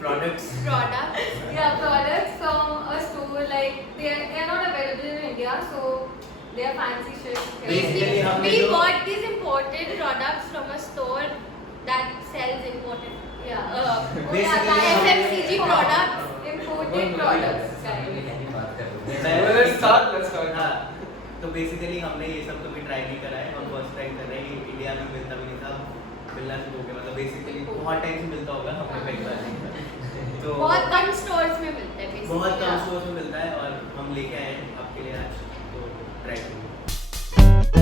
products. Yeah, products from a store like they are not available in India, so they are fancy shit. Basically, We bought these imported products from a store that sells imported. Basically, FMCG products. Imported products. Let's start. हाँ, तो basically हमने ये सब कभी try नहीं करा है, हम फर्स्ट टाइम कर रहे हैं। ये इंडिया में मिलता भी नहीं था, मिलना शुरू हो गया, मतलब बेसिकली बहुत टाइम से मिलता होगा, हमने पहली बार देखा। तो बहुत कम स्टोर्स में मिलता है basically। बहुत कम स्टोर्स में मिलता है और हम लेके आए हैं आपके लिए आज, तो ट्राई करेंगे।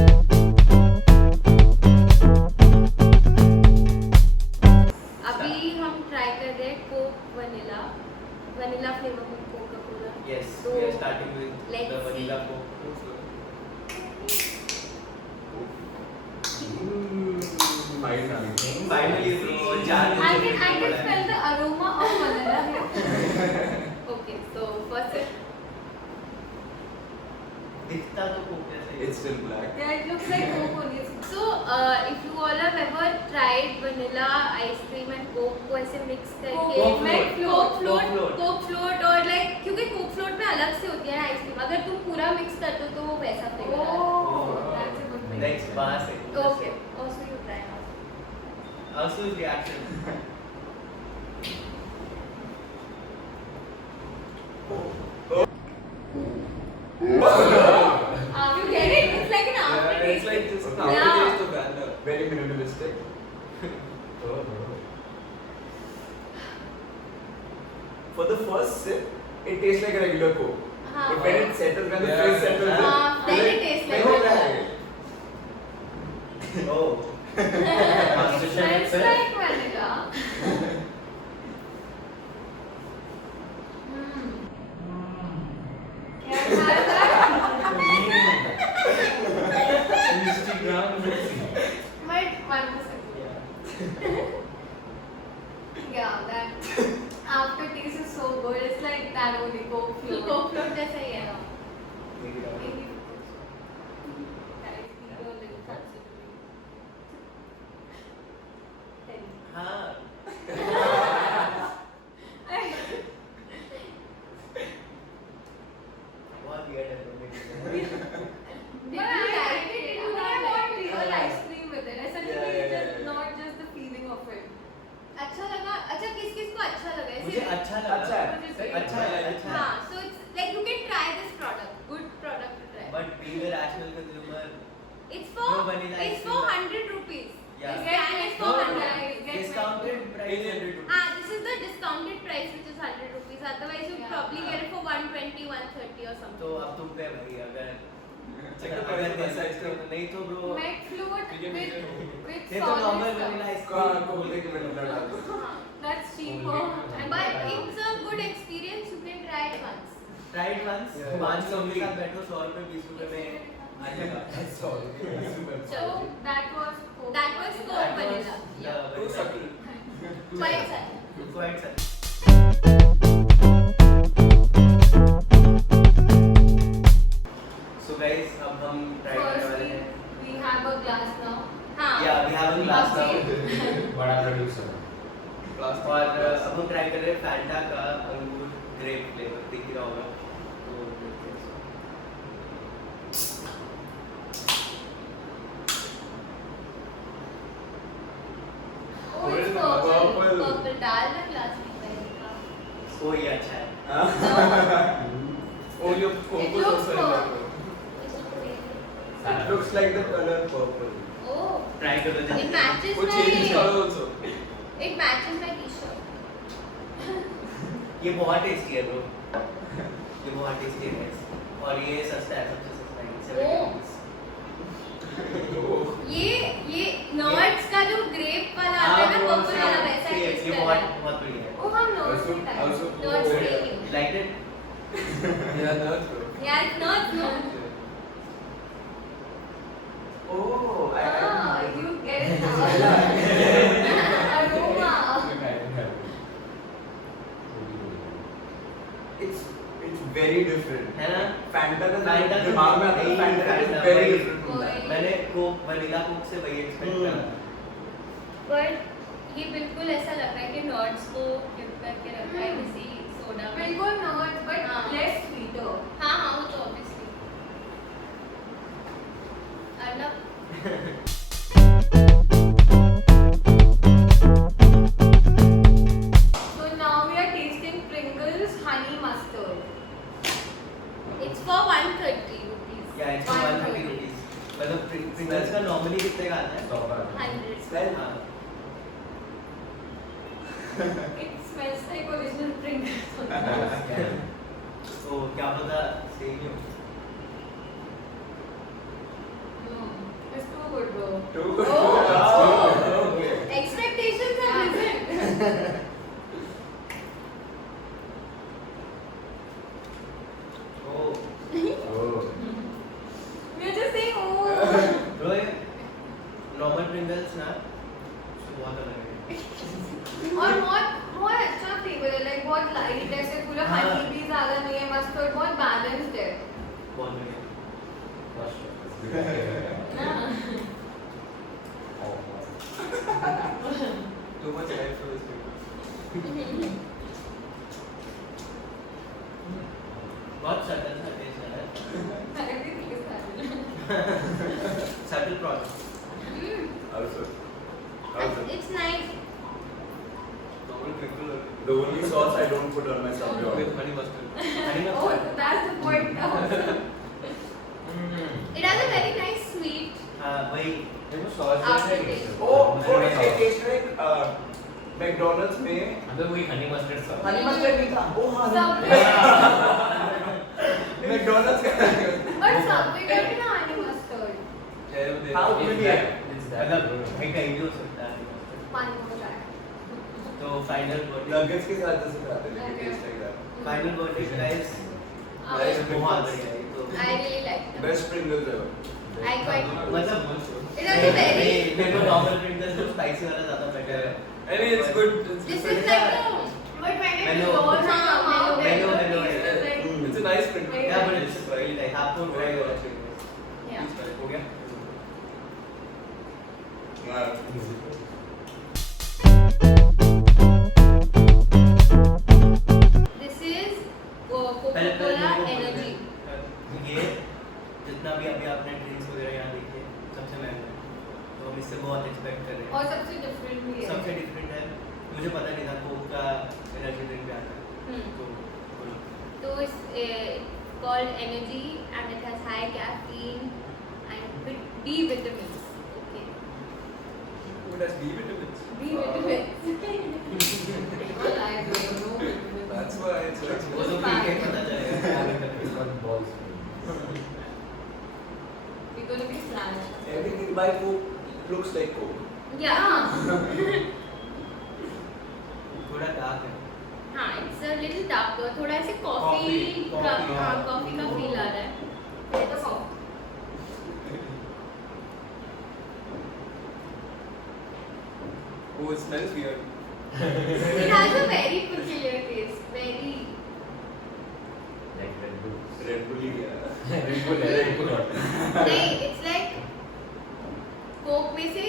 अभी हम ट्राई कर रहे हैं कोक वनीला फ्लेवर में Coca Cola. Yes, we are starting with Let's the see. vanilla coke. Finally, bro, I can smell the aroma of vanilla here. Okay, so first it दिखता तो Coke जैसे ही है। It's still black. Yeah, it looks like coke only. So, if you all have ever tried vanilla ice cream and coke को ऐसे mix करके Coke float. coke float और like क्योंकि coke float में अलग से होती है ना ice cream, अगर तुम पूरा mix करते हो तो वो वैसा flavor आता है। Oh, that's a good thing. Next बाहर से। Okay, also you try now. Also reaction. You get it? It's like an aftertaste. It's like just an Yeah. aftertaste of vanilla. Very minimalistic. For the first sip, it tastes like a regular Coke. But when it settles, when the fizz settles, then it tastes like vanilla. Oh. It smells like vanilla. Can I have that? Instagram. But 1%. Yeah, that aftertaste is so good. It's like that only coke float. Coke float जैसा ही है ना। Maybe guys, we go a little fancy today. हाँ। बहुत weird है तुम देखो। But I like it. I want real ice cream with it. ऐसा नहीं कि Yeah. it's not just the feeling of it. अच्छा लगा। अच्छा किस को अच्छा लगा? मुझे अच्छा लगा। अच्छा है। अच्छा है, अच्छा है। हाँ, so it's like you can try this product. Good product to try. But being a rational consumer, It's for No vanilla ice it's cream. for 100 rupees. Yeah. This can is for 100. discounted price 100 rupees. This is the discounted price which is 100 rupees. Otherwise you Yeah. probably get it for 120, 130 or something. तो अब तुम पे भाई अगर Check the अगर price वैसा of ice cream नहीं तो bro Met float ठीक है, ठीक है। with ये तो normal solid vanilla stuff. ice हाँ, cream Coke लेके मैं डलता डाल दूँ। That's cheaper. But it's a good experience. You can try it once. try it once Yeah. 500 के साथ बैठो 100 रुपए 20 रुपए में आ जाएगा। That's all. So that was coke. That was vanilla. Coke vanilla. Yeah, Too subtle. Quite sad. Quite sad. So guys, अब हम try करने वाले Firstly, हैं। we have a glass now. हाँ. Yeah, we have a glass now. बड़ा producer Plastic. और अब हम ट्राई कर रहे हैं फैंटा का अंगूर ग्रेप फ्लेवर, दिख ही रहा होगा। तो देखते हैं इसको। Oh, it's Purple. purple. Purple डाल ना glass में पहले। ओ ये अच्छा है। Oh, your Coke It was looks also in that purple. one. It looks like the color purple. Oh, try करो it जल्दी। matches वो changes my color also. it matches my t-shirt. ये बहुत टेस्टी है ब्रो, ये बहुत tasty है guys। और ये सस्ता है, सबसे सस्ता है, 70 rupees। ये nuts का जो grape वाला आता है ना हाँ, purple वाला वैसा ये taste बहुत कर रहा है। बहुत बढ़िया है। Oh, how nice Also, it is. also. Nuts Oh, really. You liked it? Yeah, that's good. Yeah, it's nuts, no? Oh, Ah, you get it now. Aroma. It's very different. है ना? Fanta का Fanta तो दिमाग में आता है, नहीं, Fanta is Fanta very वही- different from that. मैंने कोक वनीला कोक से वही एक्सपेक्ट करा था। But ये बिल्कुल ऐसा लग रहा है कि नॉट्स को डिप करके रखा है किसी सोडा में। बिल्कुल not, but हाँ। less sweeter. हाँ हाँ वो तो obviously. Arnab So now we are tasting Pringles honey mustard. it's for 130 rupees. या it's 130 rupees. मतलब Pringles का normally कितने का आता है? 100. Smell? हाँ. It smells like original Pringles. तो क्या पता सही नहीं हो. No, it's too good bro. Too Oh. Okay. Expectations have risen. Oh. Oh. We're just saying oh. Bro ये normal Pringles ना बहुत अलग है. और बहुत अच्छा फ्लेवर है, लाइक बहुत लाइट है, ऐसे पूरा हाँ. हनी भी ज्यादा नहीं है, मस्टर्ड बहुत बैलेंस्ड है बहुत बढ़िया. ना. Too much hype for this people. बहुत subtle सा taste है. Everything is balanced. Subtle product. Also. It's nice. The only sauce I don't put on my subway. With honey mustard. Honey Oh, mustard. that's the point now. It has a very nice sweet. हाँ वही. देखो sauce Aftertaste. Oh, it tastes like McDonald's में अंदर वही honey mustard सा honey mustard नहीं था. Oh हाँ. Subway. McDonald's का. But Subway का भी ना honey mustard. How could it be? मतलब भाई कहीं भी हो सकता है. पानी में डाल. तो final verdict. Nuggets के साथ जैसे खाते हैं, it tastes like that. Final verdict guys. Guys, बहुत बढ़िया है. तो I really like them. Best Pringles ever. I quite. मतलब It has a very. मेरे को normal Pringles जो spicy वाला ज़्यादा better है. I mean, it's good. This is like a. But when it Mellow. rolls in your mouth, Mellow, then mellow, it tastes like. It's a nice Pringles. Yeah, but it's really like आपको try करना चाहिए. Yeah. हो गया? This is Coca-Cola Energy. ये जितना भी अभी आपने ड्रिंक्स वगैरह यहाँ देखी है सबसे महंगा है. तो हम इससे बहुत एक्सपेक्ट कर रहे हैं. और सबसे डिफरेंट भी है. सबसे डिफरेंट है. मुझे पता नहीं था कोक का एनर्जी ड्रिंक भी आता है. तो बोलो. So it's called Energy and it has high caffeine and B vitamins. Okay. It has B vitamins. B vitamins. All I don't know. That's why it's like वो तो पी के पता चलेगा. balls We're gonna be flash. everything by Coke looks like Coke. Yeah. थोड़ा dark है. हाँ, it's a little darker. थोड़ा ऐसे कॉफी Coffee, का coffee, हाँ हाँ. कॉफी का फील आ रहा है. ये तो soft. Oh, it smells weird. It has a very peculiar taste. Very. like Red Bull. Red Bull, yeah. Red Bull. नहीं, it's like कोक में से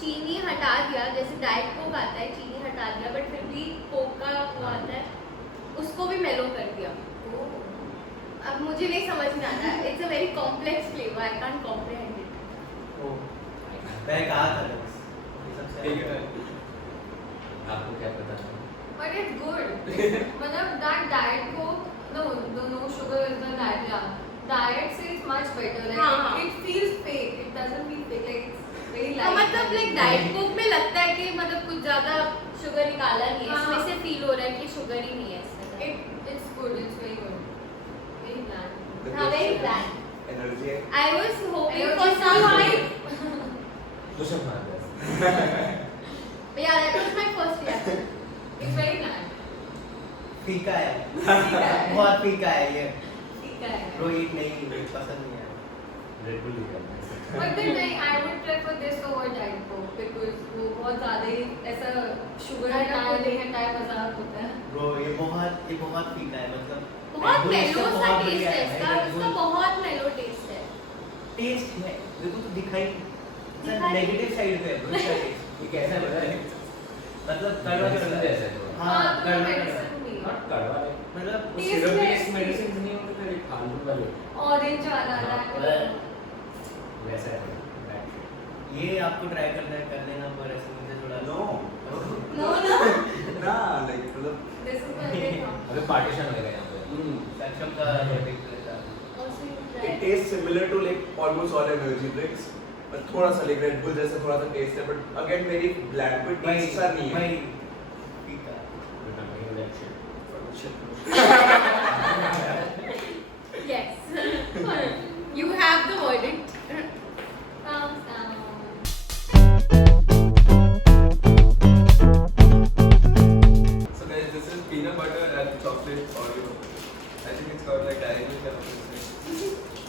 चीनी हटा दिया, जैसे डाइट कोक आता है चीनी हटा दिया, बट फिर भी कोक का वो आता है, उसको भी मेलो कर दिया. अब मुझे नहीं समझ में आ रहा. It's a very complex flavor. I can't comprehend it. ओ मैंने कहा था बस. ये सबसे Take your time. आपको क्या पता है? But it's good. मतलब that diet coke, no sugar is the diet. Yeah, diet से it's much better. Like हाँ. it feels fake. It doesn't feel fake. Like it's very तो light. मतलब like diet Coke में लगता है कि मतलब कुछ ज्यादा शुगर निकाला नहीं है, हाँ. इसमें से फील हो रहा है कि शुगर ही नहीं है इसमें. It's good. It's very good. Very bland. The हाँ, very best bland. Energy. I was hoping Energy for some feel hype. Push-up मार दे. But yeah, that was my first reaction. It's very bland. फीका है. फीका है. बहुत फीका है ये. ठीक है. ब्रो ईट नहीं पसंद नहीं है. Red Bull ही करना But then I would prefer this over diet coke because वो बहुत ज़्यादा ही ऐसा sugar हटाए नहीं हटाए मजाक होता है. ब्रो ये बहुत फीका है मतलब. बहुत Red Bull मेलो इससे सा बहुत टेस्ट बढ़िया है इसका, Red इसका Bull बहुत मेलो टेस्ट है. टेस्ट है. देखो तो दिखाई दिखाई- नेगेटिव साइड पे है ब्रो इसका टेस्ट. ये कैसा है पता है? मतलब कड़वा Medicine कड़वा जैसा है थोड़ा। हाँ हाँ, कड़वा medicine कड़वा भी। Not कड़वा है। मतलब वो Taste syrup में based medicines नहीं होते तेरे खाने वाले। ऑरेंज वाला हाँ, है वैसा है थोड़ा, that shit। ये आपको ट्राई करना है कर लेना पर ऐसे मुझे थोड़ा No. No no Nah, like मतलब दिस इज वेरी अबे partition हो गया यहाँ पे। सक्षम का verdict लेता है। it tastes similar to like almost all energy drinks, but थोड़ा सा like Red Bull जैसा थोड़ा सा taste है, but again very bland, but taste सा नहीं है। भाई ठीक है Remembering that shit। Yes. You have the verdict. thumbs down So guys, this is peanut butter and chocolate Oreo. I think it's called like Dairy Milk or something.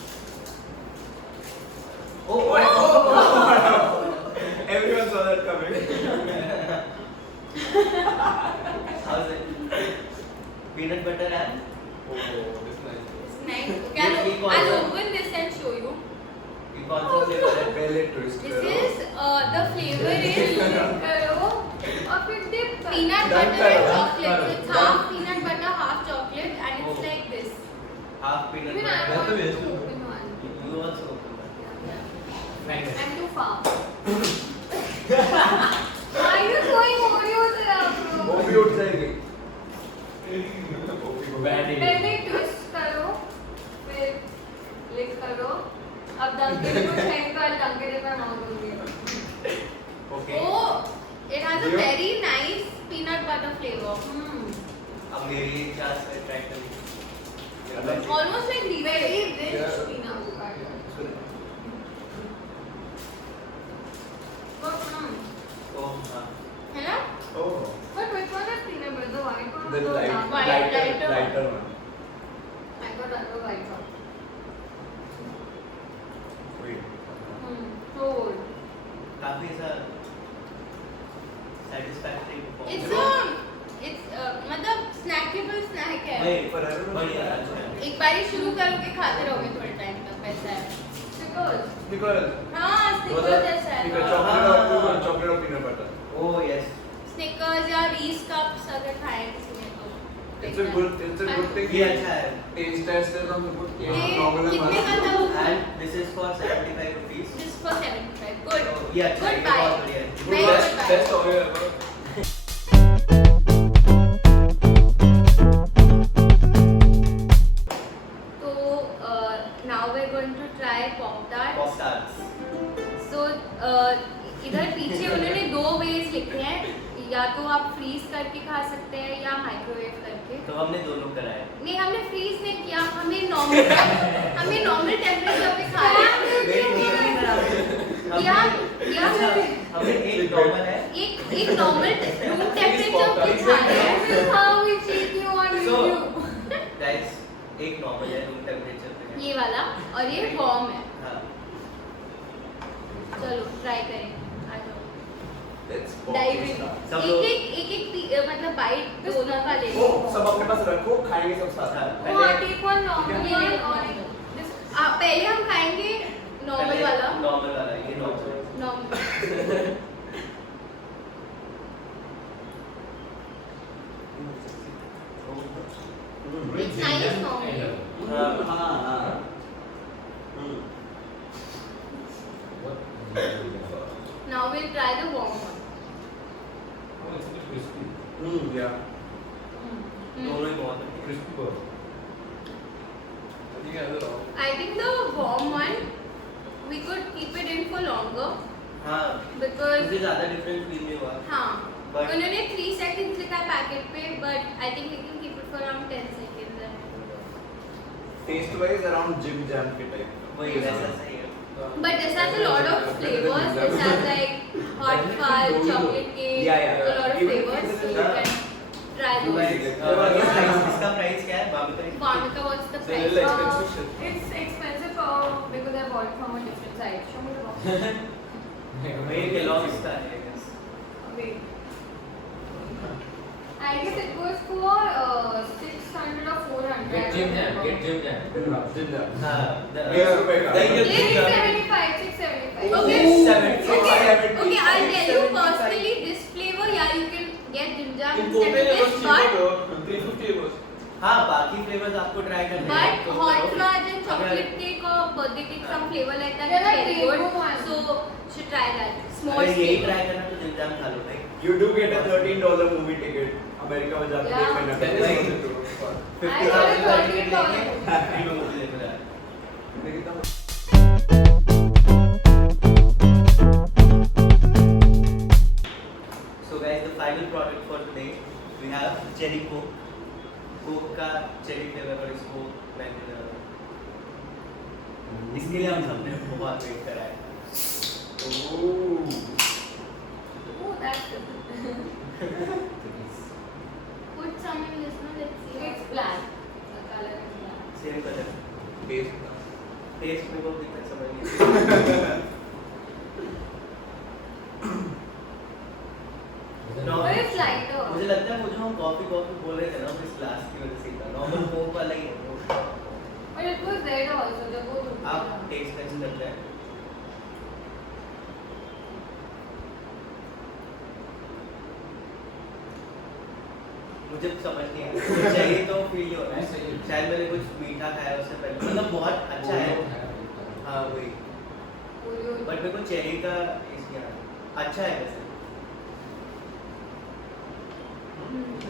Everyone saw that coming. how's it peanut butter and Oh, this is nice. It's nice. Okay, Yes, we call I'll them- open this and show you. ये कौन सा flavour है पहले twist This करो। is the flavor is करो और फिर dip करो peanut Done butter and करो, chocolate. करो, It's done. half peanut butter, half chocolate, and it's Oh. like this. half peanut Even I butter want तो to waste open one you also open that thank I'm too far why are you throwing Oreos around वो bro भी उठ जाएगी। Bad idea। पहले twist करो फिर lick करो अब डंके को छेद कर डंके दे मैं मार दूंगी okay Oh, it has a Yeah. very nice peanut butter flavor. अब मेरी इच्छा से ट्राई करेंगे Almost like very real. rich Yeah. peanut butter ओ हाँ है ना? Oh, but which one is peanut butter the white one or the the light, dark White, lighter, lighter one. lighter one. I got the white one Wait. so good काफी ऐसा satisfactory It's मतलब snackable snack है. वही पर I don't know बढ़िया why. अच्छा है एक बार ही शुरू करोगे खाते रहोगे थोड़े टाइम तक ऐसा है. because Because हाँ, Snickers जैसा है. because chocolate or peanut butter. oh yes Snickers या Reese cups अगर खाए किसी ने तो. It's a good thing. ये अच्छा है Taste test is on the good. ये Normal है कितने का था वो? and this is for 75 rupees Just for 75. Good. तो ये अच्छा है Good ये buy. बहुत बढ़िया है Very good Best, buy. best Oreo ever. So now we're going to try Pop Tarts. pop tarts So इधर पीछे उन्होंने दो वेज लिखे हैं, या तो आप फ्रीज करके खा सकते हैं या माइक्रोवेव करके. तो हमने दोनों कराए नहीं, हमने फ्रीज नहीं किया, हमने नॉर्मल टेम्परेचर पे खाया. या अच्छा हमने एक नॉर्मल है एक नॉर्मल रूम टेम्परेचर पे खाया. this is how we cheat you on So- YouTube guys एक नॉर्मल है रूम टेम्परेचर पे है ये वाला और ये वार्म है. हाँ चलो ट्राई करें. आ जाओ. Let's dive in. सब लोग- एक मतलब बाइट दोनों का ले लो. Oh, सब अपने पास रखो, खाएंगे सब साथ. हाँ, oh पहले take one normal ये one ले. और this पहले हम खाएंगे नॉर्मल वाला. नॉर्मल वाला ये normal normal. It's nice normal. हाँ Now we'll try the warm one. Oh, it's a bit crispy। Yeah. दोनों ही बहुत है Crispy बहुत। I think I have the wrong. I think the warm one we could keep it in for longer हाँ because मुझे ज़्यादा difference feel नहीं हुआ हाँ But- उन्होंने 3 seconds लिखा है पैकेट पे, but I think we can keep it for around 10 seconds. Taste wise around Jim Jam के type. वही वैसा सही है But this has a lot of flavors. This has like hot fudge, chocolate cake, Yeah, yeah. a lot of Even- flavors. So you Yeah. can try You those. guys, इसका price क्या है बाबू का Vamika, what's the It's a price? little expensive shit. it's expensive because I bought it from a different site show me the box वही Kellogg's का है I guess. wait I guess it goes for 600 or 400 Get Jim Jam, get Jim Jam। Jim Jam. हाँ Yeah, रुपए का. दही ये के- 675 675 Okay. 675. Okay, I'll tell you personally, this flavor, yeah, you can In Coke it was cheaper, but bro. 350 it was. हाँ बाकी flavours आपको try करने हैं, but तो hot करो। fudge and chocolate अगर- cake or birthday cake some flavor like that There is are very rainbow good. ones. So should try that. Small अगर यही scale. ट्राई करना तो दिल जाम खा लो भाई। You do get a $13 movie ticket. America में जाके Yeah. देखना That is भाई। worth it, bro. Fun. 50,000 का टिकट लेके $13 फ्री में मूवी देखने जा रहे हैं। मैं कितना So guys, the final product for today we have cherry coke. Coke का चेरी फ्लेवर और इसको मैंने इसके लिए हम सबने बहुत वेट करा है। Ooh. Oh, that's good. Put some in this one. Let's see. It's black. The color is black. Same colour, Taste. Taste में वो दिक्कत समझ नहीं। No. But it's lighter. मुझे लगता है वो जो हम कॉफी कॉफी बोल रहे थे ना वो इस ग्लास की वजह से था। नॉर्मल कोक वाला ही है वो। But it was red also. The both. आप टेस्ट टेस्ट करते हैं। मुझे समझ नहीं आया, मुझे चाहिए तो फील हो रहा है। शायद मैंने कुछ मीठा खाया उससे पहले, मतलब बहुत अच्छा है। हाँ वही, बट मेरे को चेरी का टेस्ट नहीं आ रहा। अच्छा है वैसे,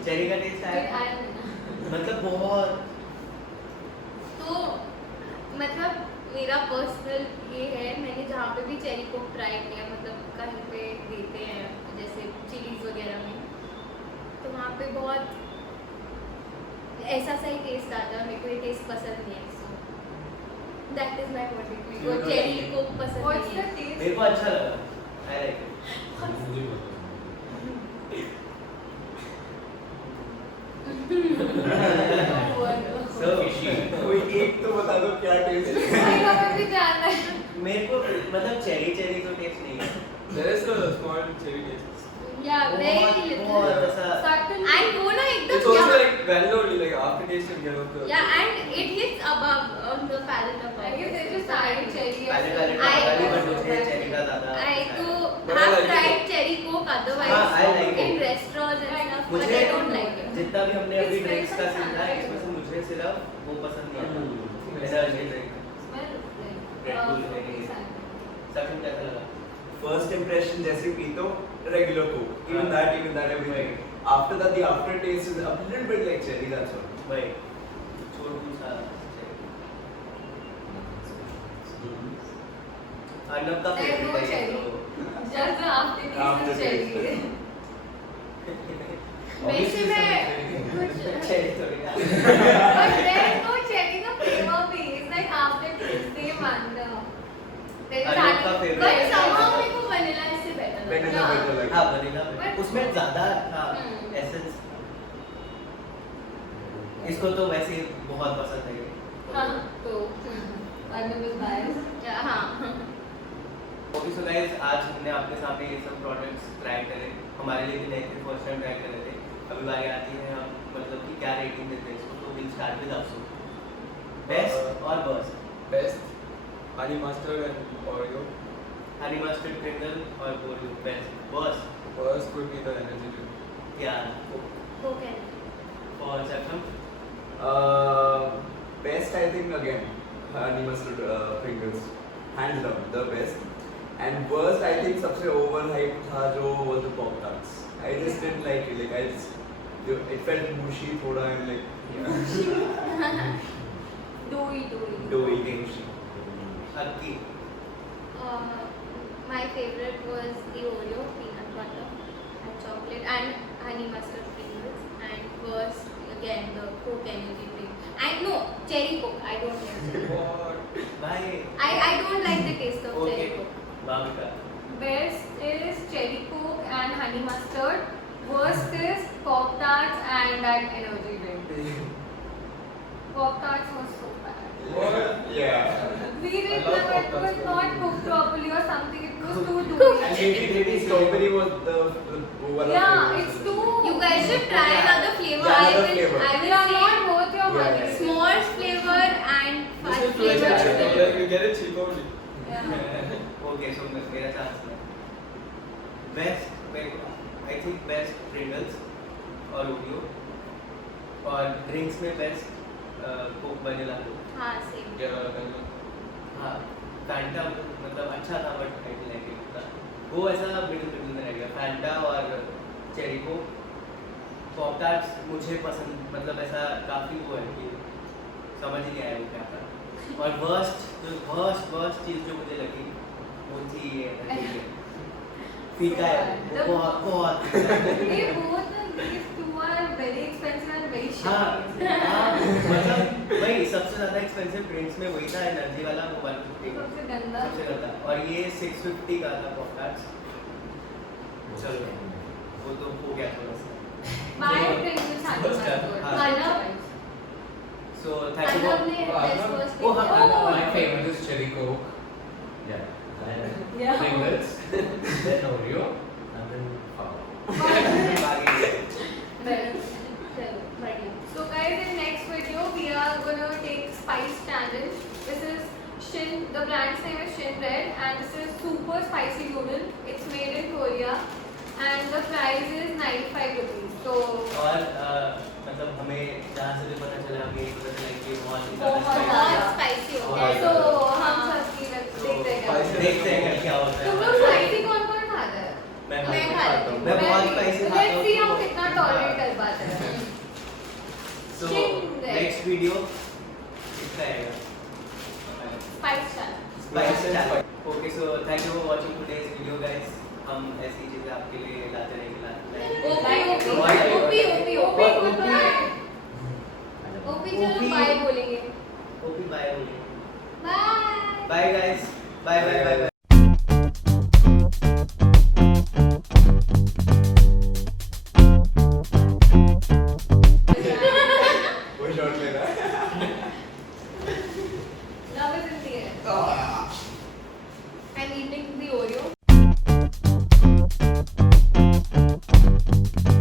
चेरी का टेस्ट आया, मतलब बहुत। तो मतलब मेरा पर्सनल ये है, मैंने जहाँ पे भी चेरी कोक ट्राई किया, मतलब कहीं पे देते हैं जैसे चिलीज वगैरह में, तो वहाँ पे बहुत ऐसा सा ही टेस्ट आता है। मेरे को ये टेस्ट पसंद नहीं है, so that is my verdict. मेरे को चेरी कोक पसंद What's नहीं the है। taste? मेरे को अच्छा लगा, आई लाइक इट। So, कोई एक तो बता दो क्या टेस्ट है। भाई हमें भी जानना है। मेरे को मतलब चेरी चेरी तो टेस्ट नहीं है। There is a small cherry taste. या वेरी बहुत लिटिल ऐसा। Subtle. एंड वो ना It's एकदम also यहाँ like well known, like after taste you get the. या and it hits above on the palate I above. guess they just added cherry. पहले पहले I- वाली बट मुझे चेरी का ज़्यादा। I too But I have like tried it. cherry coke otherwise हाँ, I like in it. restaurants and stuff, but मुझे I don't like it. जितना भी हमने अभी It's ड्रिंक्स का very सीखा है, nice. इसमें से मुझे सिर्फ वो पसंद नहीं आता। Hmm. Energy drink. Smell like Red Bull, fruity maybe. something. Sachin कैसा लगा? First impression जैसे पीते हो regular Coke. Even हाँ. that everything. After that the aftertaste is a little bit like cherry, that's all. भाई छोटू सा अर्नब का There's no favorite है cherry. ये Just the aftertaste is Aftertaste. cherry. वैसे मैं कुछ तो। cherry थोड़ी ना। But there's no cherry, the flavor भी. It's like aftertaste, same under. There is Arnab का added- but favorite somehow मेरे को vanilla इससे better लगता है। Vanilla better like. हाँ वनीला But- उसमें ज़्यादा हाँ हम्म। एसेंस। इसको तो वैसे ही बहुत पसंद है ये। हाँ, तो Arnab is biased. या हाँ ओके सो गाइस, आज हमने आपके सामने ये सब प्रोडक्ट्स ट्राई करे, हमारे लिए भी नए थे, फर्स्ट टाइम ट्राई कर रहे थे। अभी बारी आती है हम मतलब कि क्या रेटिंग देते हैं इसको, तो विल स्टार्ट विद अफसो। बेस्ट और worst? Best honey mustard and Oreo. Honey mustard क्रिंगल और Oreo best. Worst Worst would be the energy drink. क्या? कोक है। और सक्षम? Best I think again honey mustard Pringles, hands down the best. And worst I think सबसे overhyped था जो was the Pop Tarts. I just didn't like it. Like it felt mushy थोड़ा and like doughy doughy mushy. Akki? my favorite was the Oreo peanut butter and chocolate and honey mustard Pringles, and worst again the Coke energy drink. I no cherry Coke. I don't like cherry Coke. What? भाई I don't like the taste of okay cherry Coke. Bhavika? Best is cherry coke and honey mustard. Worst is Pop Tarts and that energy drink. Pop Tarts was so bad. What? Yeah. We didn't I love know it Pop-Tarts was very not much. cooked properly or something. It was too And doughy. maybe strawberry was the one of Yeah, the it's too. You guys should try another flavor. Yeah, I another will. flavor. I They will are say not worth your Yeah, money. yeah. s'mores flavor and This fudge is too flavor. expensive. Like you get it cheap only. Yeah. Okay so मेरा chance है। Best I think best Pringles, और Oreo. और drinks में best Coke vanilla Coke. हाँ same. क्या करना? हाँ Fanta मतलब अच्छा था but I didn't like it था। वो ऐसा मिडिल में रह गया, फैंटा और चेरी कोक। पॉप टार्ट्स मुझे पसंद, मतलब ऐसा काफ़ी वो है कि समझ ही नहीं आया वो क्या था। और वर्स्ट चीज़ जो मुझे लगी वो थी ये फीका है, वो बहुत फीका है। They both these two are very expensive and very हाँ shitty. हाँ, मतलब वही सबसे ज़्यादा एक्सपेंसिव ड्रिंक्स में वही था, एनर्जी वाला वो 150 का सबसे गंदा। सबसे ज़्यादा, और ये 650 का था पॉप टार्ट्स। चलो वो तो हो गया थोड़ा सा। My Pringles honey mustard. हाँ। Arnab. So thank you. Arnab ने हाँ, best अर्नब- worst वो pick हाँ, किया। Oh. My favorite is cherry coke. Yeah. Then Yeah. Pringles. Then Oreo. And then Papa. चलो बढ़िया। So guys, in next video we are gonna take spice challenge. This is Shin. The brand's name is Shin Red, and this is super spicy noodle. It's made in Korea, and the price is 95 rupees. So और मतलब हमें जहाँ से भी पता चला, हमें ये पता चला कि बहुत ही बहुत ज़्यादा ज़्यादा। बहुत स्पाइसी हो हाँ। गया। so हम सबकी देखते हैं क्या होता है। देखते हैं क्या होता है। तुम लोग स्पाइसी कौन कौन खाता है? मैं मैं खाता हूँ, खाती मैं हूँ। बहुत स्पाइसी खाता हूँ। Let's see हम कितना टॉलरेट कर पाते हैं। So Shin Red. next video कितना आएगा? Spice challenge. Spice challenge. Okay, so thank you for watching today's video, guys. हम ऐसी चीजें आपके लिए लाते रहेंगे। OP goodbye। ओपी चलो ओपी। बाय बोलेंगे। ओपी बाय बोलिए। Bye. Bye guys, bye bye bye.